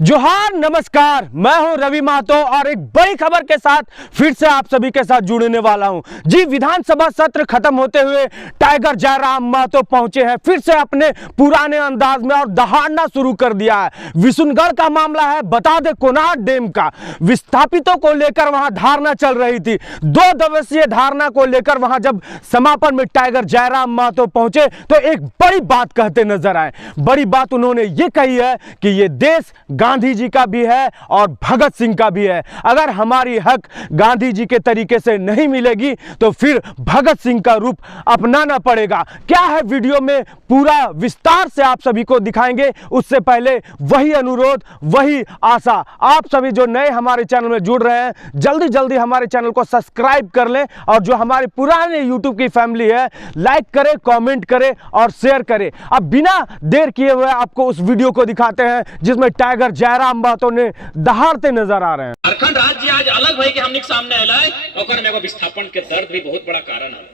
जोहार नमस्कार, मैं हूं रवि महतो और एक बड़ी खबर के साथ फिर से आप सभी के साथ जुड़ने वाला हूं। जी, विधानसभा सत्र खत्म होते हुए टाइगर जयराम महतो पहुंचे हैं फिर से अपने पुराने अंदाज में और दहाड़ना शुरू कर दिया है। विशुनगढ़ का मामला है, बता दें कोनार डैम का। विस्थापितों को लेकर वहां धारणा चल रही थी। 2 दिवसीय धारणा को लेकर वहां जब समापन में टाइगर जयराम महतो पहुंचे तो एक बड़ी बात कहते नजर आए। बड़ी बात उन्होंने ये कही है कि ये देश गांधी जी का भी है और भगत सिंह का भी है। अगर हमारी हक गांधी जी के तरीके से नहीं मिलेगी तो फिर भगत सिंह का रूप अपनाना पड़ेगा। क्या है वीडियो में पूरा विस्तार से आप सभी को दिखाएंगे। उससे पहले वही अनुरोध, वही आशा, आप सभी जो नए हमारे चैनल में जुड़ रहे हैं जल्दी जल्दी हमारे चैनल को सब्सक्राइब कर लें और जो हमारे पुराने यूट्यूब की फैमिली है लाइक करें, कमेंट करें और शेयर करें। अब बिना देर किए हुए आपको उस वीडियो को दिखाते हैं जिसमें टाइगर जयराम महतो ने दहाड़ते नजर आ रहे हैं। झारखंड राज्य आज अलग भाई के हमने सामने आया है, ओकर में एगो विस्थापन के दर्द भी बहुत बड़ा कारण है।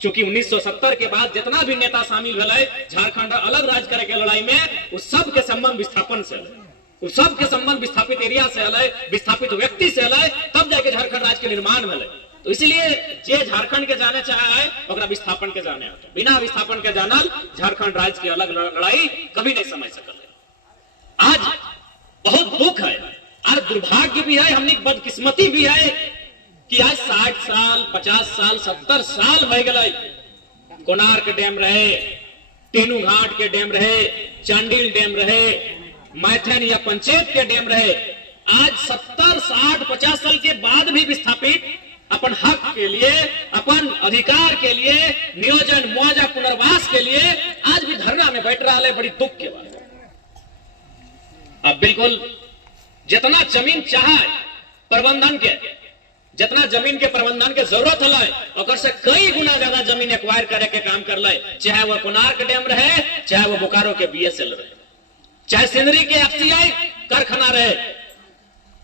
क्योंकि 1970 के बाद जितना भी नेता शामिल भेले झारखंड अलग राज्य करे के लड़ाई में, उस सब के संबंध विस्थापन से है, उस सब के संबंध विस्थापित एरिया से है, विस्थापित व्यक्ति से है, तब जाके झारखंड राज्य के निर्माण भेले। तो इसलिए जे झारखंड के जाने चाहे है ओकरा विस्थापन के जाने होते, बिना विस्थापन के जानल झारखंड राज्य की अलग लड़ाई कभी नहीं समझ सकल। आज बहुत दुख है और दुर्भाग्य भी है, हमने बदकिस्मती भी है कि आज 60 साल 50 साल 70 साल हो गए कोणार्क डैम रहे, तेनू घाट के डैम रहे, चांडिल डैम रहे, मैथन या पंचायत के डैम रहे। आज 70 60 50 साल के बाद भी विस्थापित अपन हक के लिए, अपन अधिकार के लिए, नियोजन मुआवजा पुनर्वास के लिए आज भी धरना में बैठ रहा है। बड़ी दुख के बात। अब बिल्कुल जितना जमीन चाहे प्रबंधन के, जितना जमीन के प्रबंधन के जरूरत है और से कई गुना ज्यादा जमीन एक्वायर करे के काम कर ले, चाहे वह कोणार्क डैम रहे, चाहे वह बोकारो के बीएसएल रहे, चाहे सिंदरी के एफसीआई कारखाना रहे,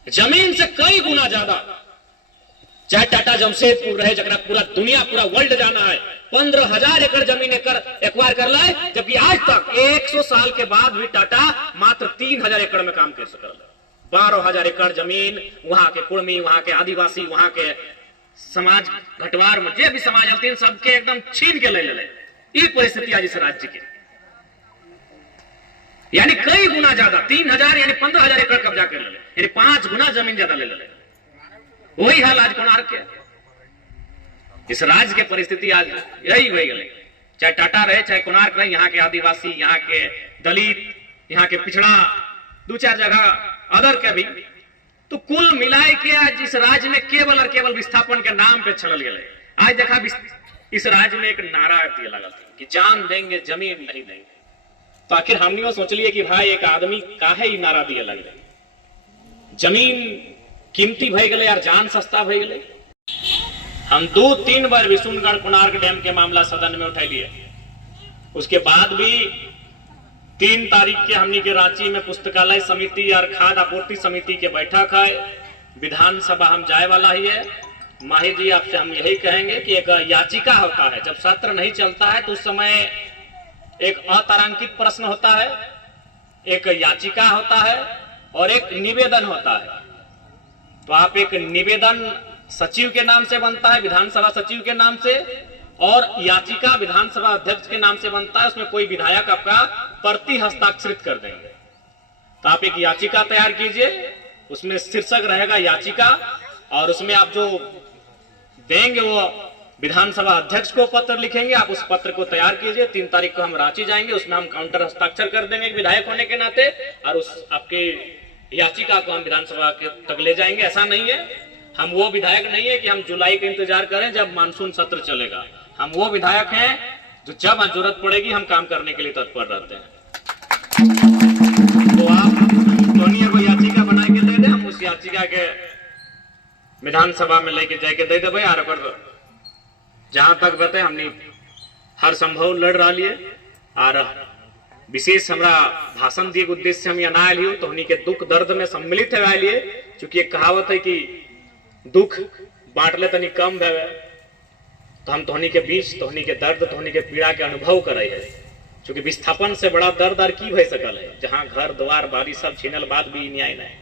जमीन से कई गुना ज्यादा, चाहे टाटा जमशेदपुर रहे जरा पूरा दुनिया पूरा वर्ल्ड जाना है, 15,000 एकड़ जमीन एक्वायर कर लाए, जबकि आज तक 100 साल के बाद भी टाटा मात्र 3,000 एकड़ में काम कर सकल। 12,000 एकड़ जमीन वहां के कुर्मी, वहां के आदिवासी, वहां के समाज घटवार में जे भी समाज हल्तीन सबके एकदम छीन के ले ले। ये परिस्थिति आज इस राज्य की, यानी कई गुना ज्यादा 3,000 यानी 15,000 एकड़ कब्जा कर ले, यानी 5 गुना जमीन ज्यादा ले ले। वही हाल आज कोणार्क के, इस राज्य के परिस्थिति आज यही हो गई। चाहे टाटा रहे, चाहे कोणार्क रहे, यहाँ के आदिवासी, यहाँ के दलित, यहाँ के पिछड़ा 2-4 जगह अदर के भी, तो कुल मिलाए के आज इस राज्य में केवल और केवल विस्थापन के नाम पे चल गए। आज देखा इस राज्य में एक नारा दिया लगा कि जान देंगे जमीन नहीं देंगे। तो आखिर हमने सोचलिए कि भाई एक आदमी काहे ही नारा दिए लग रहे, जमीन कीमती भय गए यार, जान सस्ता भय गए। हम 2-3 बार विशुनगढ़ कोणार्क डैम के मामला सदन में उठा लिए, उसके बाद भी 3 तारीख के हमनी के रांची में पुस्तकालय समिति और खाद्य आपूर्ति समिति के बैठक है। विधानसभा हम जाए वाला ही है। माही जी आपसे हम यही कहेंगे कि एक याचिका होता है, जब सत्र नहीं चलता है तो उस समय एक अतारांकित प्रश्न होता है, एक याचिका होता है और एक निवेदन होता है। तो आप एक निवेदन सचिव के नाम से बनता है, विधानसभा सचिव के नाम से, और याचिका विधानसभा अध्यक्ष के नाम से बनता है। उसमें कोई विधायक आपका प्रति हस्ताक्षरित कर देंगे। तो आप एक याचिका तैयार कीजिए, उसमें शीर्षक रहेगा याचिका, और उसमें आप जो देंगे वो विधानसभा अध्यक्ष को पत्र लिखेंगे। आप उस पत्र को तैयार कीजिए। 3 तारीख को हम रांची जाएंगे, उसमें हम काउंटर हस्ताक्षर कर देंगे विधायक होने के नाते, और उस आपके याचिका को हम विधानसभा के तक ले जाएंगे। ऐसा नहीं है, हम वो विधायक नहीं है कि हम जुलाई का इंतजार करें जब मानसून सत्र चलेगा। हम वो विधायक हैं जो जब जरूरत पड़ेगी हम काम करने के लिए तत्पर रहते हैं। तो आप सोनिया को याचिका बना के दे दे, हम उस याचिका के विधानसभा में लेके जाके दे देवे। और जहां तक बते हमने हर संभव लड़ रहा लिए, और विशेष हमारा भाषण दिए उद्देश्य से हम यहाँ ना लियो तो हमनी के दुख दर्द में सम्मिलित है लिए। चूंकि एक कहावत है कि दुख बांटले तनी कम है, तो हम तोहनी के बीच, तोहनी के दर्द, तोहनी के पीड़ा के अनुभव करे है। क्योंकि विस्थापन से बड़ा दर्द और की भय सकल है, जहां घर द्वार बारी सब छीनल बात भी न्याय नहीं।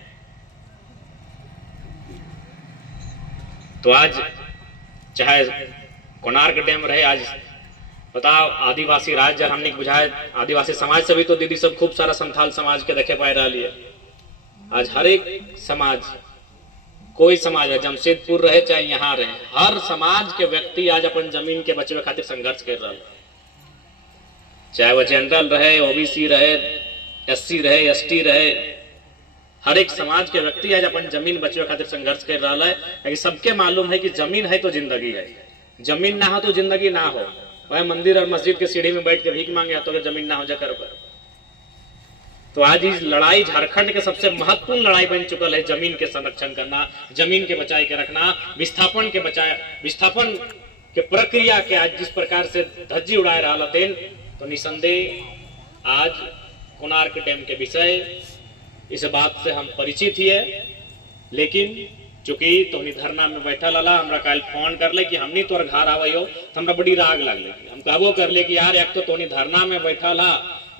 तो आज चाहे कोणार्क डैम रहे, आज बताओ आदिवासी राज्य हमने बुझाए, आदिवासी समाज से भी तो दीदी सब खूब सारा संथाल समाज के देखे पाए रहा लिए। आज हर एक समाज, कोई समाज है, जमशेदपुर रहे चाहे यहाँ रहे, हर समाज के व्यक्ति आज अपन जमीन के बचवे खातिर संघर्ष कर रहा है। चाहे वह जनरल रहे, ओबीसी रहे, एससी रहे, एसटी रहे, हर एक समाज के व्यक्ति आज अपन जमीन बचवे खातिर संघर्ष कर रहा है। क्योंकि सबके मालूम है कि जमीन है तो जिंदगी है, जमीन ना हो तो जिंदगी ना हो। वह मंदिर और मस्जिद के सीढ़ी में बैठ के भीख मांगे तो जमीन ना हो जाकर पर। तो आज इस लड़ाई झारखंड के सबसे महत्वपूर्ण लड़ाई बन चुकल है, जमीन के संरक्षण करना, जमीन के बचाए के रखना, विस्थापन के बचाए, विस्थापन के प्रक्रिया के आज जिस प्रकार से धज्जी उड़ाए रहा तेन, तो निसंदेह आज कोणार्क डैम के विषय इस बात से हम परिचित ही है। लेकिन चूंकि तोहनी धरना में बैठा लाला हमरा कल फोन कर ले कि हमनी तोर घर आवे हो, तो हमरा बड़ी राग लगले। हम कहबो कर ले कि यार एक तो तोहनी धरना में बैठा ला,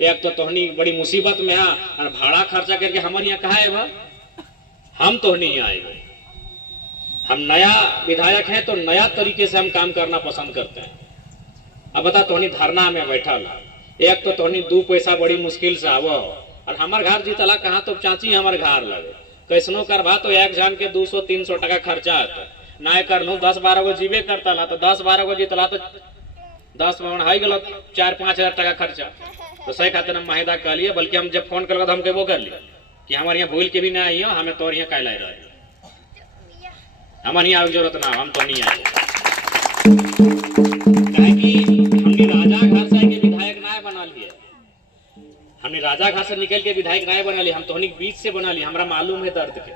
एक तो तोहनी बड़ी मुसीबत में आ, और भाड़ा खर्चा करके हमारे यहाँ कहा है, हम तोहनी यहाँ आए। हम नया विधायक हैं तो नया तरीके से हम काम करना पसंद करते हैं। अब बता तोहनी धरना में बैठा ला, एक तो तोहनी 2 पैसा बड़ी मुश्किल से आवो, और हमार घर जीतला कहाँ तो चाची हमार घर लगे, कैसनो करवा तो एक जान के 200-300 टका खर्चा आता, ना कर लो 10-12 गो जीवे करता ला, तो 10-12 गो जीतला तो 10 हाई गल 4-5 हजार टका खर्चा। तो सही खातिर हम माहिदा कह लिए, बल्कि हम जब फोन कर तो हम वो कर लिए कि हमारे यहाँ भूल के भी ना आई हो, हमें तो यहाँ कहला रहे, हमारे यहाँ जरूरत ना, हम तो नहीं आए। हमने राजा घर से के विधायक ना बना लिए, हमने राजा घर से निकल के विधायक राय बना ली, हम तोहनी बीच से बना ली। हमरा मालूम है दर्द के,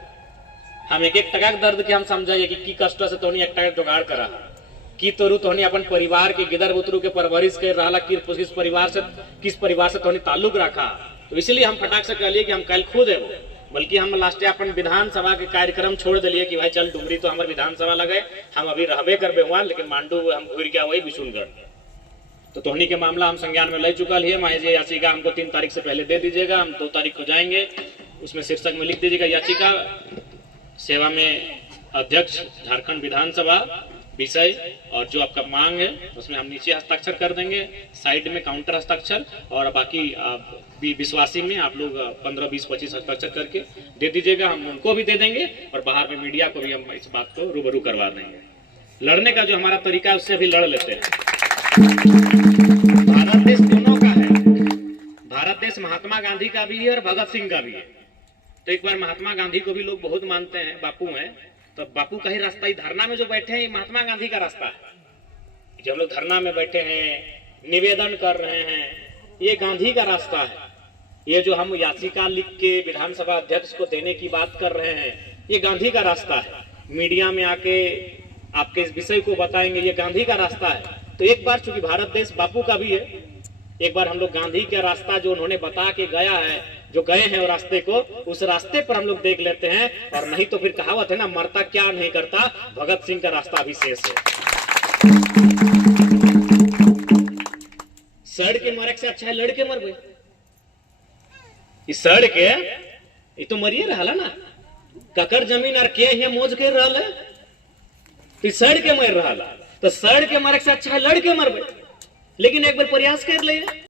हम एक टका के दर्द के हम समझाइए कि कष्ट से तोहनी 1 टका जुगाड़ करा कि तोरू तोहनी अपन परिवार के गिदर बुतरू के परवरिश कर रहा, किस परिवार से तोहनी ताल्लुक रखा। तो इसलिए हम फटाक से कह लिए कि हम कल खुद है, बल्कि हम लास्ट अपन विधानसभा के कार्यक्रम छोड़ दिलिए कि भाई चल डुमरी तो हमारे विधानसभा लगे, हम अभी रहबे करबे हुआ, लेकिन मांडू हम घूर गया वही बिशुनगढ़। तो तोहनी के मामला हम संज्ञान में ले चुका है। माहिर याचिका हमको 3 तारीख से पहले दे दीजिएगा, हम 2 तारीख को जाएंगे, उसमें शीर्षक में लिख दीजिएगा याचिका सेवा में अध्यक्ष झारखंड विधानसभा विषय, और जो आपका मांग है उसमें हम नीचे हस्ताक्षर कर देंगे, साइड में काउंटर हस्ताक्षर, और बाकी विश्वासी में आप लोग 15, 20, 25 हस्ताक्षर करके दे दीजिएगा, हम उनको भी दे देंगे, और बाहर में मीडिया को भी हम इस बात को रूबरू करवा देंगे। लड़ने का जो हमारा तरीका है उससे भी लड़ लेते हैं। भारत देश दोनों का है, भारत देश महात्मा गांधी का भी है और भगत सिंह का भी है। तो एक बार महात्मा गांधी को भी लोग बहुत मानते हैं, बापू हैं, तो बापू का ही रास्ता, ही धरना में जो बैठे हैं ये महात्मा गांधी का रास्ता है। जो हम लोग धरना में बैठे हैं, निवेदन कर रहे हैं, ये गांधी का रास्ता है। ये जो हम याचिका लिख के विधानसभा अध्यक्ष को देने की बात कर रहे हैं, ये गांधी का रास्ता है। मीडिया में आके आपके इस विषय को बताएंगे, ये गांधी का रास्ता है। तो एक बार चूंकि भारत देश बापू का भी है, एक बार हम लोग गांधी का रास्ता जो उन्होंने बता के गया है, जो गए हैं वो रास्ते को, उस रास्ते पर हम लोग देख लेते हैं। और नहीं तो फिर कहावत है ना, मरता क्या नहीं करता, भगत सिंह का रास्ता अभी शेष है। सड़ के मरे से अच्छा है लड़ के मरबे। इस सड़ के ये तो मरिए रहा ना, ककर जमीन और के है मोज के रहा है, तो सड़ के मर रहा, तो सड़ के मरे से अच्छा है लड़ के मरबे। लेकिन एक बार प्रयास कर ले।